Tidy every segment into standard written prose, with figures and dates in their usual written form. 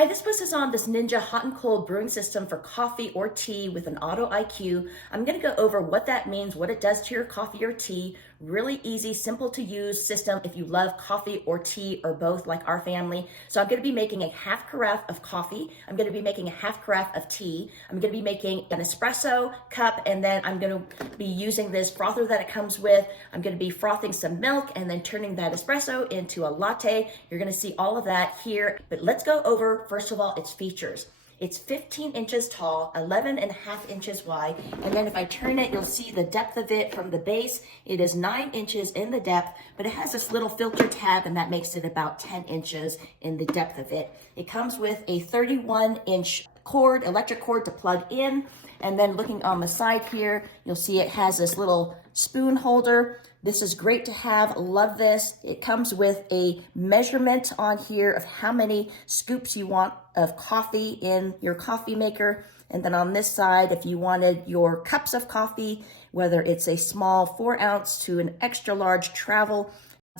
Hi, this puts us on this Ninja hot and cold brewing system for coffee or tea with an Auto-iQ. I'm going to go over what that means, what it does to your coffee or tea. Really easy, simple to use system if you love coffee or tea or both like our family. So I'm going to be making a half carafe of coffee. I'm going to be making a half carafe of tea. I'm going to be making an espresso cup, and then I'm going to be using this frother that it comes with. I'm going to be frothing some milk and then turning that espresso into a latte. You're going to see all of that here, but let's go over first of all its features. It's 15 inches tall, 11.5 inches wide, and then if I turn it, you'll see the depth of it from the base. It is 9 inches in the depth, but it has this little filter tab, and that makes it about 10 inches in the depth of it. It comes with a 31-inch cord, electric cord to plug in, and then looking on the side here, you'll see it has this little spoon holder. This is great to have, love this. It comes with a measurement on here of how many scoops you want of coffee in your coffee maker. And then on this side, if you wanted your cups of coffee, whether it's a small 4 ounce to an extra large travel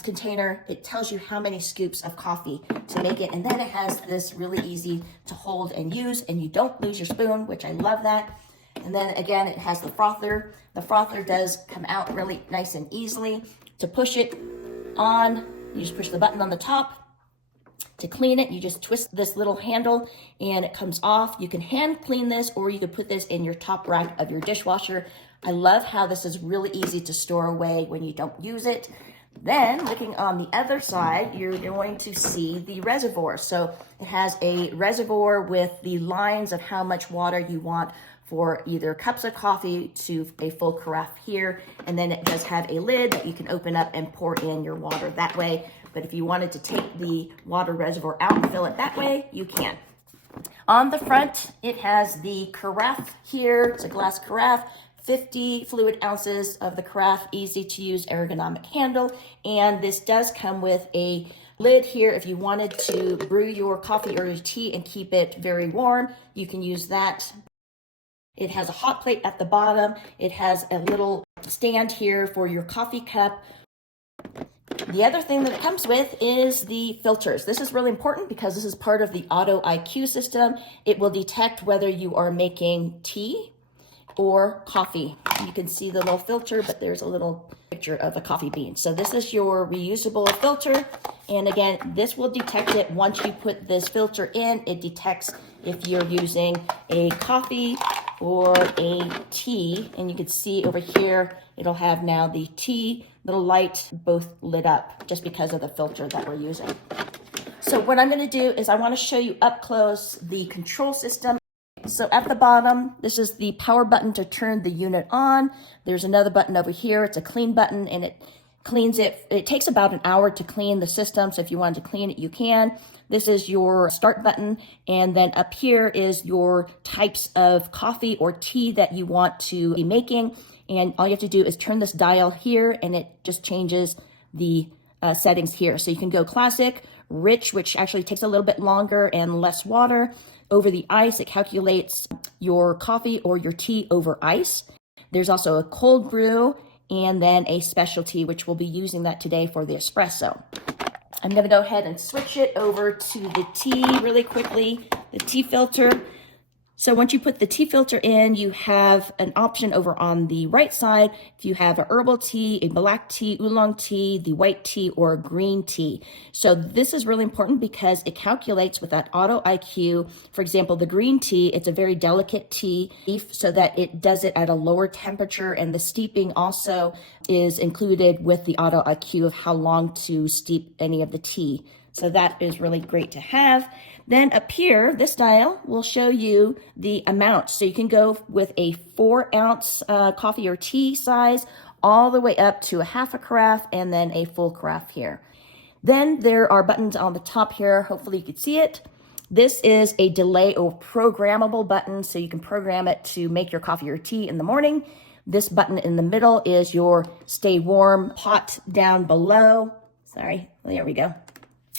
container, it tells you how many scoops of coffee to make it. And then it has this really easy to hold and use, and you don't lose your spoon, which I love that. And then again, it has the frother. The frother does come out really nice and easily. To push it on, you just push the button on the top. To clean it, you just twist this little handle and it comes off. You can hand clean this, or you could put this in your top rack of your dishwasher. I love how this is really easy to store away when you don't use it. Then looking on the other side, you're going to see the reservoir. So it has a reservoir with the lines of how much water you want for either cups of coffee to a full carafe here. And then it does have a lid that you can open up and pour in your water that way. But if you wanted to take the water reservoir out and fill it that way, you can. On the front, it has the carafe here. It's a glass carafe. 50 fluid ounces of the carafe, easy to use ergonomic handle. And this does come with a lid here. If you wanted to brew your coffee or your tea and keep it very warm, you can use that. It has a hot plate at the bottom. It has a little stand here for your coffee cup. The other thing that it comes with is the filters. This is really important because this is part of the Auto-iQ system. It will detect whether you are making tea or coffee. You can see the little filter, but there's a little picture of a coffee bean. So this is your reusable filter. And again, this will detect it once you put this filter in. It detects if you're using a coffee or a tea. And you can see over here, it'll have now the tea little light both lit up just because of the filter that we're using. So what I'm going to do is I want to show you up close the control system. So at the bottom, this is the power button to turn the unit on. There's another button over here. It's a clean button, and it cleans it. It takes about an hour to clean the system. So if you wanted to clean it, you can. This is your start button. And then up here is your types of coffee or tea that you want to be making. And all you have to do is turn this dial here, and it just changes the settings here. So you can go classic, rich, which actually takes a little bit longer and less water. Over the ice, it calculates your coffee or your tea over ice. There's also a cold brew and then a specialty, which we'll be using that today for the espresso. I'm going to go ahead and switch it over to the tea really quickly, the tea filter. So once you put the tea filter in, you have an option over on the right side. If you have a herbal tea, a black tea, oolong tea, the white tea, or a green tea. So this is really important because it calculates with that Auto-iQ. For example, the green tea, it's a very delicate tea, so that it does it at a lower temperature, and the steeping also is included with the Auto-iQ of how long to steep any of the tea. So that is really great to have. Then up here, this dial will show you the amount. So you can go with a 4 ounce coffee or tea size all the way up to a half a carafe and then a full carafe here. Then there are buttons on the top here. Hopefully you can see it. This is a delay or programmable button, so you can program it to make your coffee or tea in the morning. This button in the middle is your stay warm pot down below. Sorry, there we go.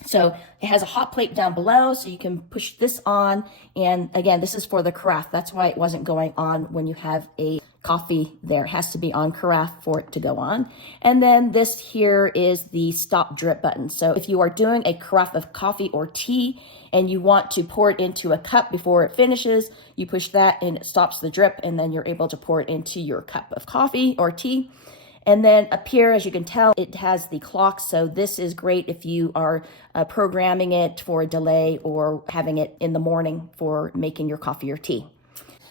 So it has a hot plate down below, so you can push this on. And again, this is for the carafe. That's why it wasn't going on when you have a coffee there. It has to be on carafe for it to go on. And then this here is the stop drip button. So if you are doing a carafe of coffee or tea and you want to pour it into a cup before it finishes, you push that and it stops the drip, and then you're able to pour it into your cup of coffee or tea. And then up here, as you can tell, it has the clock. So this is great if you are programming it for a delay or having it in the morning for making your coffee or tea.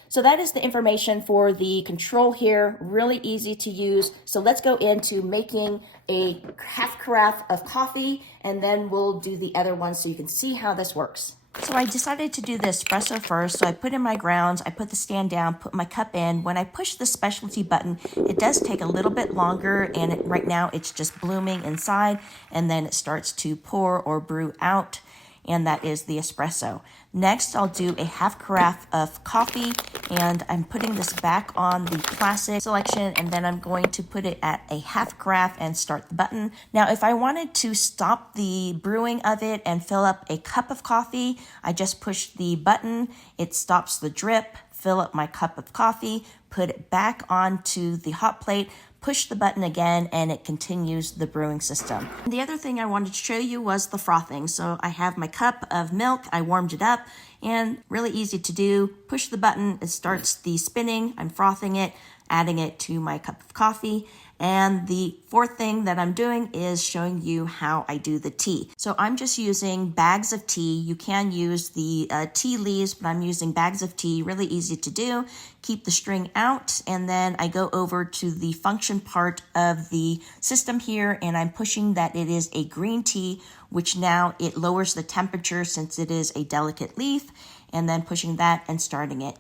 So that is the information for the control here, really easy to use. So let's go into making a half carafe of coffee, and then we'll do the other one so you can see how this works. So I decided to do the espresso first. So I put in my grounds, I put the stand down, put my cup in. When I push the specialty button, it does take a little bit longer, and right now it's just blooming inside, and then it starts to pour or brew out, and that is the espresso. Next, I'll do a half carafe of coffee, and I'm putting this back on the classic selection, and then I'm going to put it at a half carafe and start the button. Now, if I wanted to stop the brewing of it and fill up a cup of coffee, I just push the button, it stops the drip, fill up my cup of coffee, put it back onto the hot plate, push the button again, and it continues the brewing system. The other thing I wanted to show you was the frothing. So I have my cup of milk, I warmed it up, and really easy to do. Push the button, it starts the spinning, I'm frothing it, adding it to my cup of coffee. And the fourth thing that I'm doing is showing you how I do the tea. So I'm just using bags of tea. You can use the tea leaves, but I'm using bags of tea, really easy to do. Keep the string out, and then I go over to the function part of the system here, and I'm pushing that it is a green tea, which now it lowers the temperature since it is a delicate leaf, and then pushing that and starting it.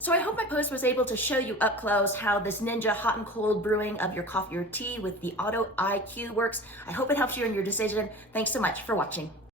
So I hope my post was able to show you up close how this Ninja hot and cold brewing of your coffee or tea with the Auto-iQ works. I hope it helps you in your decision. Thanks so much for watching.